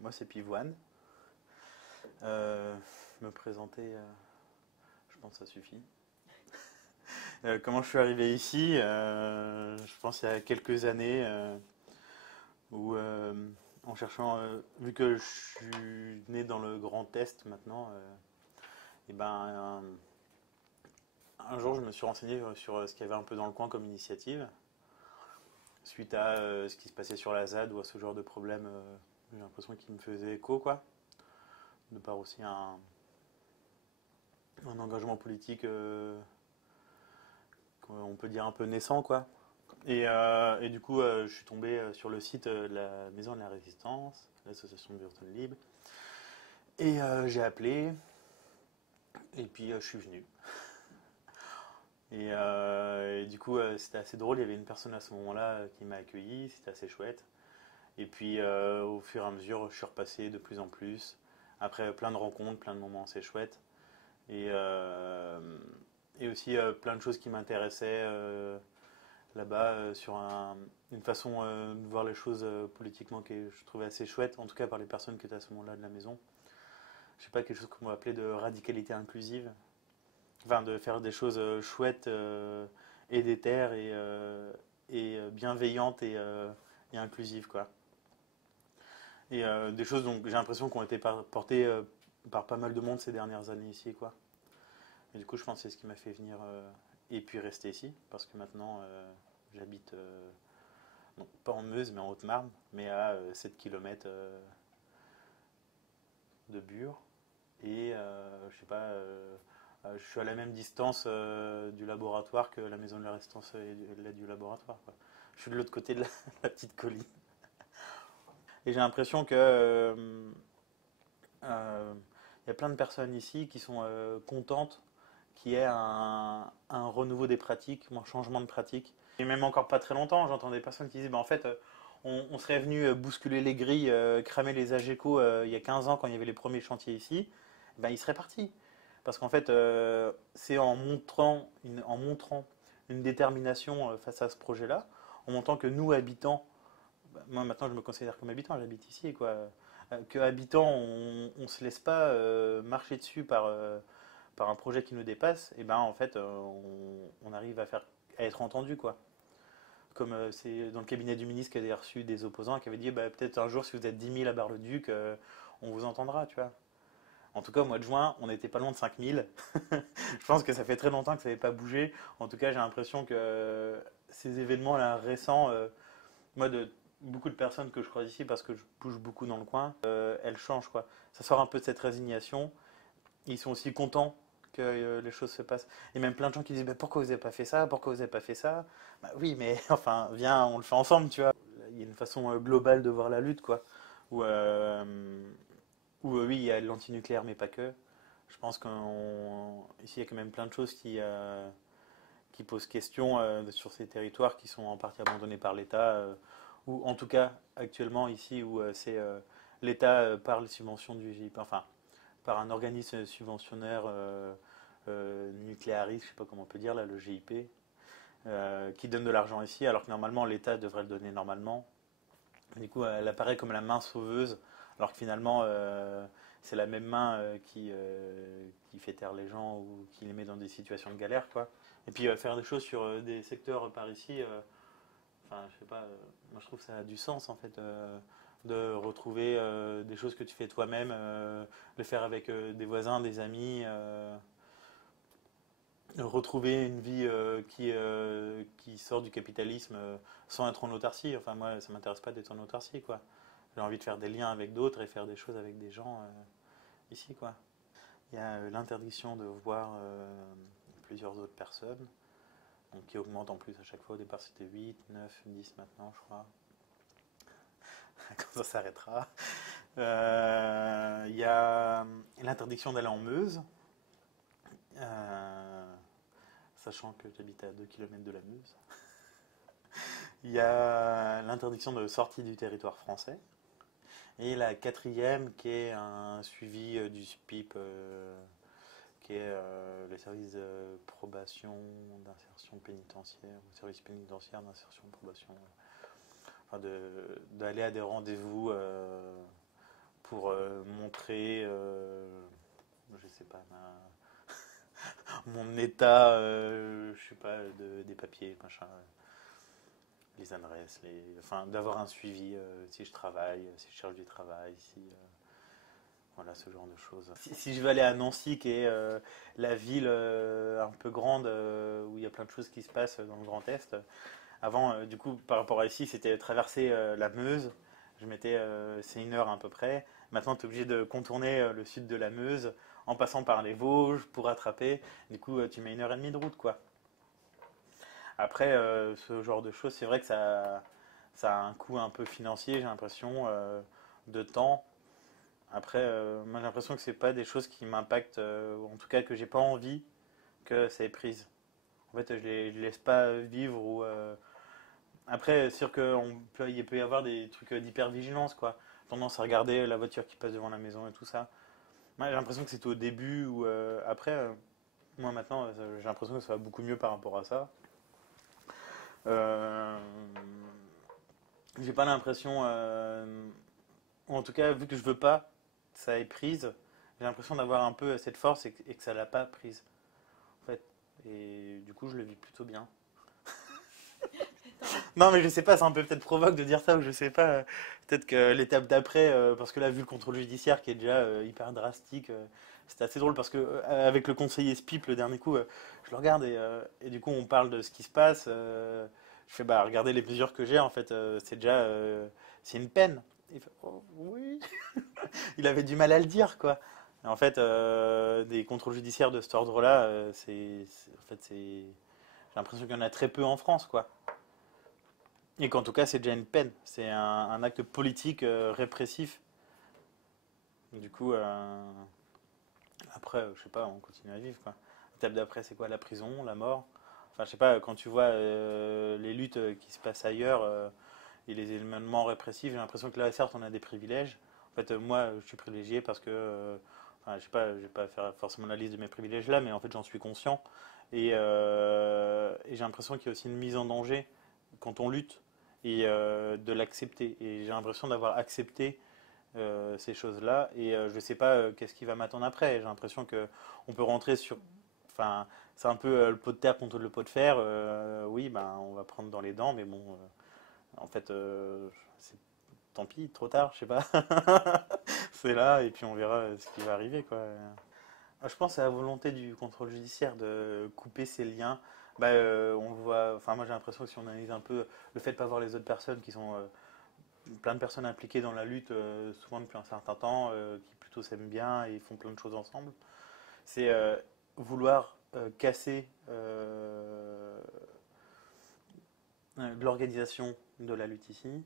Moi, c'est Pivoine. Me présenter, je pense que ça suffit. Comment je suis arrivé ici? Je pense il y a quelques années où, en cherchant, vu que je suis né dans le Grand Est maintenant, et ben, un jour, je me suis renseigné sur ce qu'il y avait un peu dans le coin comme initiative. Suite à ce qui se passait sur la ZAD ou à ce genre de problème, j'ai l'impression qu'il me faisait écho, quoi. De par aussi un engagement politique, on peut dire un peu naissant, quoi. Et du coup, je suis tombé sur le site de la Maison de la Résistance, l'association de Burton Libre. Et j'ai appelé, et puis je suis venu. Et du coup, c'était assez drôle. Il y avait une personne à ce moment-là qui m'a accueilli, c'était assez chouette. Et puis, au fur et à mesure, je suis repassé de plus en plus. Après, plein de rencontres, plein de moments assez chouettes. Et, euh, et aussi plein de choses qui m'intéressaient là-bas sur une façon de voir les choses politiquement que je trouvais assez chouette, en tout cas par les personnes qui étaient à ce moment-là de la maison. Je sais pas, quelque chose qu'on va appeler de radicalité inclusive. Enfin, de faire des choses chouettes et déterres et bienveillantes et inclusives, quoi. Et des choses dont j'ai l'impression qui ont été portées par pas mal de monde ces dernières années ici, quoi. Et du coup, je pense que c'est ce qui m'a fait venir et puis rester ici, parce que maintenant, j'habite, non, pas en Meuse, mais en Haute-Marne, mais à 7 km de Bure. Et je sais pas, je suis à la même distance du laboratoire que la maison de la résistance et du laboratoire, quoi. Je suis de l'autre côté de la petite colline. Et j'ai l'impression que y a plein de personnes ici qui sont contentes qu'il y ait un renouveau des pratiques, un changement de pratique. Et même encore pas très longtemps, j'entends des personnes qui disent bah, en fait, on serait venu bousculer les grilles, cramer les AGECO il y a 15 ans quand il y avait les premiers chantiers ici, ben, ils seraient partis. Parce qu'en fait, c'est en montrant une détermination face à ce projet-là, en montrant que nous, habitants, bah, moi maintenant je me considère comme habitant, j'habite ici, quoi. Que habitants, on ne se laisse pas marcher dessus par un projet qui nous dépasse, et ben en fait, on arrive à être entendu, quoi. Comme c'est dans le cabinet du ministre qui avait reçu des opposants qui avaient dit bah, peut-être un jour, si vous êtes 10 000 à Bar-le-Duc, on vous entendra, tu vois. En tout cas, au mois de juin, on n'était pas loin de 5 000. Je pense que ça fait très longtemps que ça n'avait pas bougé. En tout cas, j'ai l'impression que ces événements-là récents, moi, de beaucoup de personnes que je croise ici, parce que je bouge beaucoup dans le coin, elles changent, quoi. Ça sort un peu de cette résignation. Ils sont aussi contents que les choses se passent. Et même plein de gens qui disent bah, pourquoi vous n'avez pas fait ça? Pourquoi vous n'avez pas fait ça? Bah, oui, mais enfin, viens, on le fait ensemble, tu vois. Il y a une façon globale de voir la lutte, quoi. Où, oui, il y a l'antinucléaire, mais pas que. Je pense qu'ici, il y a quand même plein de choses qui posent question sur ces territoires qui sont en partie abandonnés par l'État, ou en tout cas actuellement ici où c'est l'État par les subventions du GIP, enfin par un organisme subventionnaire nucléariste, je ne sais pas comment on peut dire là, le GIP, qui donne de l'argent ici, alors que normalement l'État devrait le donner normalement. Du coup, elle apparaît comme la main sauveuse, alors que finalement c'est la même main qui fait taire les gens ou qui les met dans des situations de galère, quoi. Et puis faire des choses sur des secteurs par ici, enfin je sais pas, moi je trouve que ça a du sens en fait. De retrouver des choses que tu fais toi-même, le faire avec des voisins, des amis, retrouver une vie qui sort du capitalisme sans être en autarcie. Enfin, moi, ça m'intéresse pas d'être en autarcie, quoi. J'ai envie de faire des liens avec d'autres et faire des choses avec des gens ici, quoi. Il y a l'interdiction de voir plusieurs autres personnes, donc qui augmente en plus à chaque fois. Au départ, c'était 8, 9, 10 maintenant, je crois. Quand ça s'arrêtera. Il y a l'interdiction d'aller en Meuse, euh, sachant que j'habite à 2 km de la Meuse. Il y a l'interdiction de sortie du territoire français. Et la quatrième qui est un suivi du SPIP, qui est les services de probation, d'insertion pénitentiaire, ou service pénitentiaire d'insertion, probation. Enfin d'aller à des rendez-vous pour montrer, je sais pas, mon état, je sais pas, des papiers, machin, les adresses, enfin, d'avoir un suivi si je travaille, si je cherche du travail, voilà, ce genre de choses. Si je veux aller à Nancy, qui est la ville un peu grande où il y a plein de choses qui se passent dans le Grand Est, avant, du coup, par rapport à ici, c'était traverser la Meuse. C'est 1 heure à peu près. Maintenant, tu es obligé de contourner le sud de la Meuse en passant par les Vosges pour rattraper. Du coup, tu mets 1 heure et demie de route, quoi. Après, ce genre de choses, c'est vrai que ça a un coût un peu financier, j'ai l'impression, de temps. Après, moi, j'ai l'impression que c'est pas des choses qui m'impactent, en tout cas que j'ai pas envie que ça ait prise. En fait, je les laisse pas vivre ou. Après, c'est sûr qu'il peut y avoir des trucs d'hypervigilance, quoi. Tendance à regarder la voiture qui passe devant la maison et tout ça. Moi, j'ai l'impression que c'était au début ou après. Moi, maintenant, j'ai l'impression que ça va beaucoup mieux par rapport à ça. Euh, j'ai pas l'impression, ou en tout cas, vu que je veux pas que ça ait prise, j'ai l'impression d'avoir un peu cette force et que ça l'a pas prise, en fait. Et du coup, je le vis plutôt bien. Non, mais je sais pas, c'est un peu peut-être provoque de dire ça, ou je sais pas. Peut-être que l'étape d'après, parce que là, vu le contrôle judiciaire qui est déjà hyper drastique, c'était assez drôle parce que avec le conseiller SPIP, le dernier coup, je le regarde et du coup, on parle de ce qui se passe. Je fais, bah, regardez les mesures que j'ai, en fait, c'est déjà, c'est une peine. Il fait, oh, oui. Il avait du mal à le dire, quoi. Et en fait, des contrôles judiciaires de cet ordre-là, en fait, j'ai l'impression qu'il y en a très peu en France, quoi. Et qu'en tout cas, c'est déjà une peine. C'est un acte politique répressif. Du coup, après, je sais pas, on continue à vivre, quoi. L'étape d'après, c'est quoi? La prison, la mort? Enfin, je sais pas, quand tu vois les luttes qui se passent ailleurs et les éléments répressifs, j'ai l'impression que là, certes, on a des privilèges. En fait, moi, je suis privilégié parce que, enfin, je sais pas, je vais pas faire forcément la liste de mes privilèges là, mais en fait, j'en suis conscient. Et j'ai l'impression qu'il y a aussi une mise en danger quand on lutte et de l'accepter. Et j'ai l'impression d'avoir accepté ces choses-là et je ne sais pas qu'est-ce qui va m'attendre après. J'ai l'impression que on peut rentrer sur. Enfin, c'est un peu le pot de terre contre le pot de fer. Oui, ben, on va prendre dans les dents, mais bon, en fait, tant pis, trop tard, je sais pas. C'est là et puis on verra ce qui va arriver, quoi. Je pense à la volonté du contrôle judiciaire de couper ces liens. Bah, on le voit, enfin moi j'ai l'impression que si on analyse un peu le fait de ne pas voir les autres personnes qui sont plein de personnes impliquées dans la lutte souvent depuis un certain temps, qui plutôt s'aiment bien et font plein de choses ensemble, c'est vouloir casser l'organisation de la lutte ici.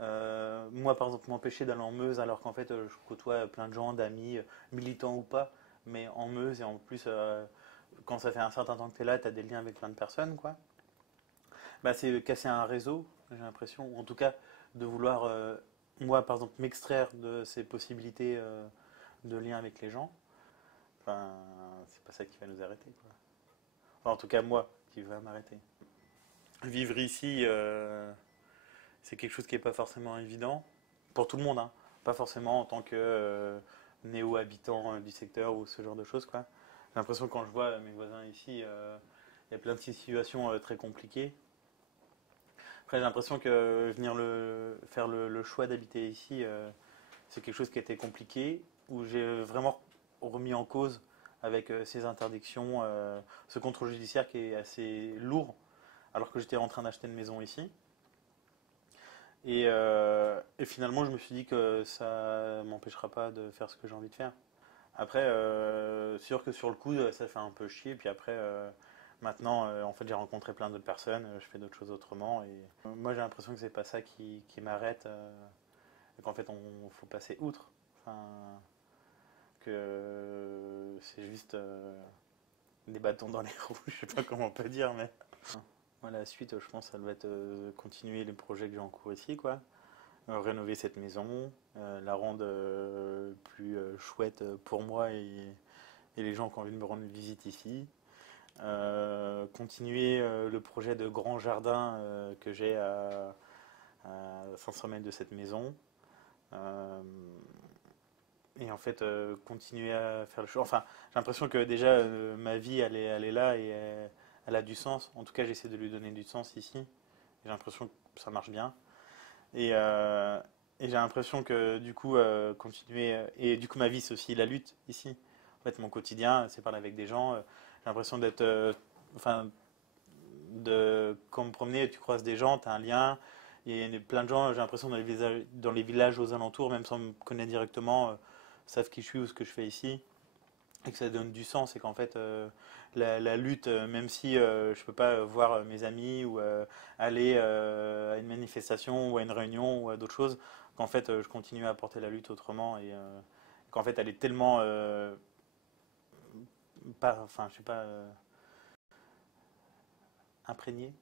Moi par exemple m'empêcher d'aller en Meuse alors qu'en fait je côtoie plein de gens, d'amis, militants ou pas, mais en Meuse et en plus quand ça fait un certain temps que tu es là, tu as des liens avec plein de personnes, quoi. Bah, c'est casser un réseau, j'ai l'impression, ou en tout cas de vouloir, moi par exemple, m'extraire de ces possibilités de lien avec les gens. Enfin, c'est pas ça qui va nous arrêter, quoi. Enfin, en tout cas, moi, qui va m'arrêter. Vivre ici, c'est quelque chose qui n'est pas forcément évident, pour tout le monde, hein. Pas forcément en tant que néo-habitant du secteur ou ce genre de choses, quoi. J'ai l'impression que quand je vois mes voisins ici, il y a plein de situations très compliquées. Après, j'ai l'impression que venir faire le choix d'habiter ici, c'est quelque chose qui a été compliqué, où j'ai vraiment remis en cause avec ces interdictions, ce contrôle judiciaire qui est assez lourd, alors que j'étais en train d'acheter une maison ici. Et finalement, je me suis dit que ça m'empêchera pas de faire ce que j'ai envie de faire. Après, c'est sûr que sur le coup, ça fait un peu chier. Puis après, maintenant, en fait, j'ai rencontré plein d'autres personnes, je fais d'autres choses autrement. Et moi, j'ai l'impression que c'est pas ça qui m'arrête, et qu'en fait, on faut passer outre. Enfin, que c'est juste des bâtons dans les roues, je sais pas comment on peut dire, mais. Moi, la suite, je pense, ça va être continuer les projets que j'ai en cours ici, quoi. Rénover cette maison, la rendre plus chouette pour moi et les gens qui ont envie de me rendre visite ici. Continuer le projet de grand jardin que j'ai à 500 mètres de cette maison. en fait continuer à faire le choix. Enfin, j'ai l'impression que déjà ma vie elle est là et elle a du sens. En tout cas, j'essaie de lui donner du sens ici. J'ai l'impression que ça marche bien. Et, euh, et j'ai l'impression que du coup, continuer. Et du coup, ma vie, c'est aussi la lutte ici. En fait, mon quotidien, c'est parler avec des gens. J'ai l'impression d'être. Enfin, quand me promener, tu croises des gens, tu as un lien. Et il y a plein de gens, j'ai l'impression, dans les villages aux alentours, même sans me connaître directement, savent qui je suis ou ce que je fais ici. Et que ça donne du sens. Et qu'en fait, la lutte, même si je ne peux pas voir mes amis ou aller à une manifestation ou à une réunion ou à d'autres choses, qu'en fait, je continue à apporter la lutte autrement. Et qu'en fait, elle est tellement. Pas, enfin, je sais pas. Imprégnée.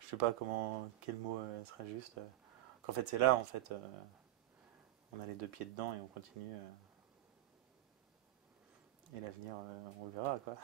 Je sais pas quel mot serait juste. Qu'en fait, c'est là, en fait. On a les deux pieds dedans et on continue. Et l'avenir, on le verra, quoi.